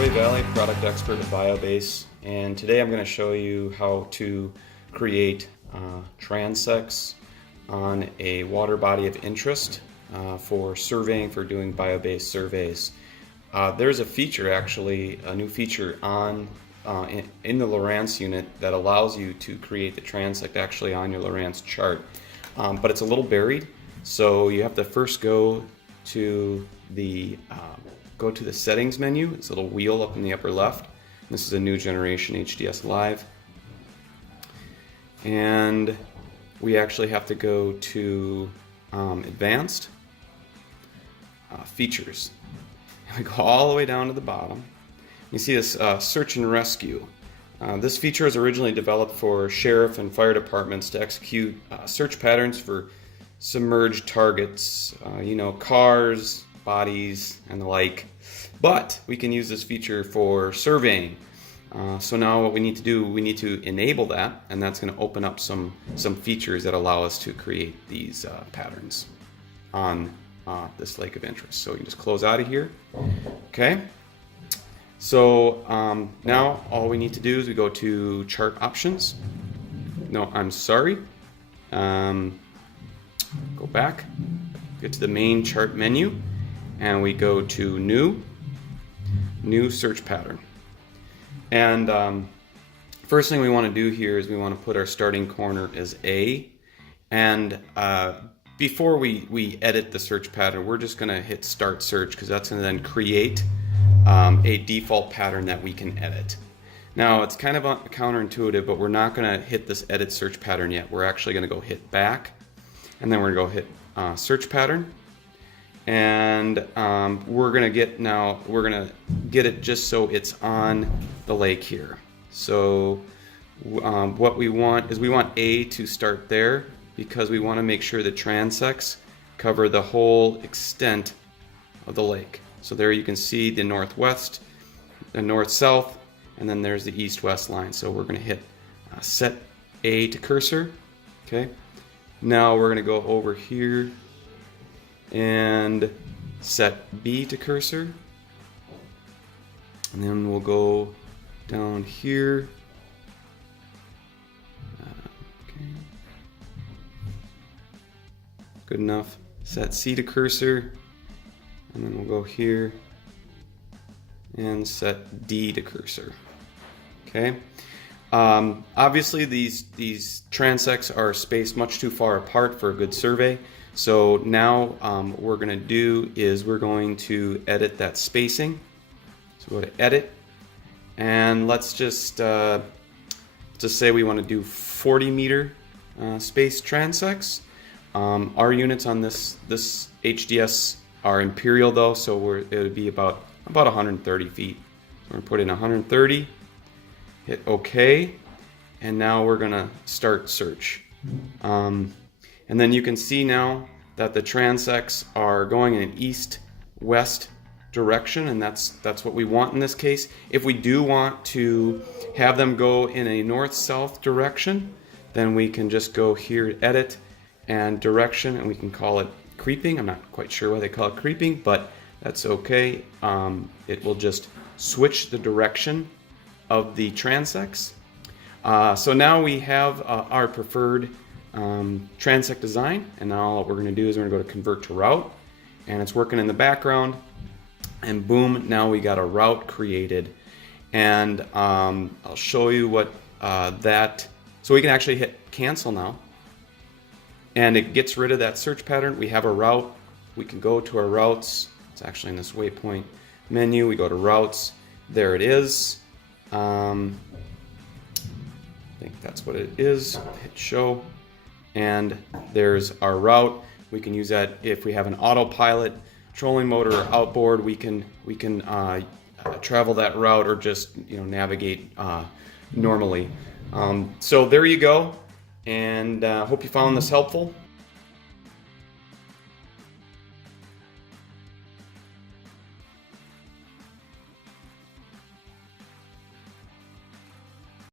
Product expert at BioBase, and today I'm going to show you how to create transects on a water body of interest for surveying, for doing BioBase surveys. There's a feature, actually, a new feature in the Lowrance unit that allows you to create the transect actually on your Lowrance chart, but it's a little buried, so you have to first go to the settings menu. It's a little wheel up in the upper left. This is a new generation HDS Live. And we actually have to go to advanced features. And we go all the way down to the bottom. You see this search and rescue. This feature was originally developed for sheriff and fire departments to execute search patterns for submerged targets, cars, bodies, and the like. But we can use this feature for surveying. So now what we need to do, we need to enable that, and that's going to open up some features that allow us to create these patterns on this lake of interest. So you can just close out of here. Okay. So now all we need to do is we go to chart options. No, I'm sorry. Go back, get to the main chart menu, and we go to new search pattern. And first thing we want to do here is we want to put our starting corner as A. And before we edit the search pattern, we're just going to hit start search, because that's going to then create a default pattern that we can edit. Now it's kind of counterintuitive, but we're not going to hit this edit search pattern yet. We're actually going to go hit back, and then we're going to go hit search pattern. And we're gonna get it just so it's on the lake here. So what we want is we want A to start there, because we want to make sure the transects cover the whole extent of the lake. So there you can see the northwest, the north-south, and then there's the east-west line. So we're gonna hit set A to cursor. Okay. Now we're gonna go over here and set B to cursor, and then we'll go down here. Okay. Good enough. Set C to cursor, and then we'll go here and set D to cursor. Okay. Obviously these transects are spaced much too far apart for a good survey. So now what we're going to do is we're going to edit that spacing. So go to edit, and let's just say we want to do 40 meter space transects. Our units on this HDS are imperial though, so it would be about 130 feet. So we're going to put in 130, hit OK, and now we're going to start search. And then you can see now that the transects are going in an east-west direction, and that's what we want in this case. If we do want to have them go in a north-south direction, then we can just go here, edit, and direction, and we can call it creeping. I'm not quite sure why they call it creeping, but that's okay. It will just switch the direction of the transects. So now we have our preferred transect design, and now what we're going to do is we're going to go to convert to route, and it's working in the background, and boom, now we got a route created. And I'll show you what so we can actually hit cancel now, and it gets rid of that search pattern. We have a route. We can go to our routes. It's actually in this waypoint menu. We go to routes. There it is. I think that's what it is. Hit show. And there's our route. We can use that if we have an autopilot, trolling mode, or outboard. We can travel that route, or just navigate normally. So there you go, and hope you found this helpful.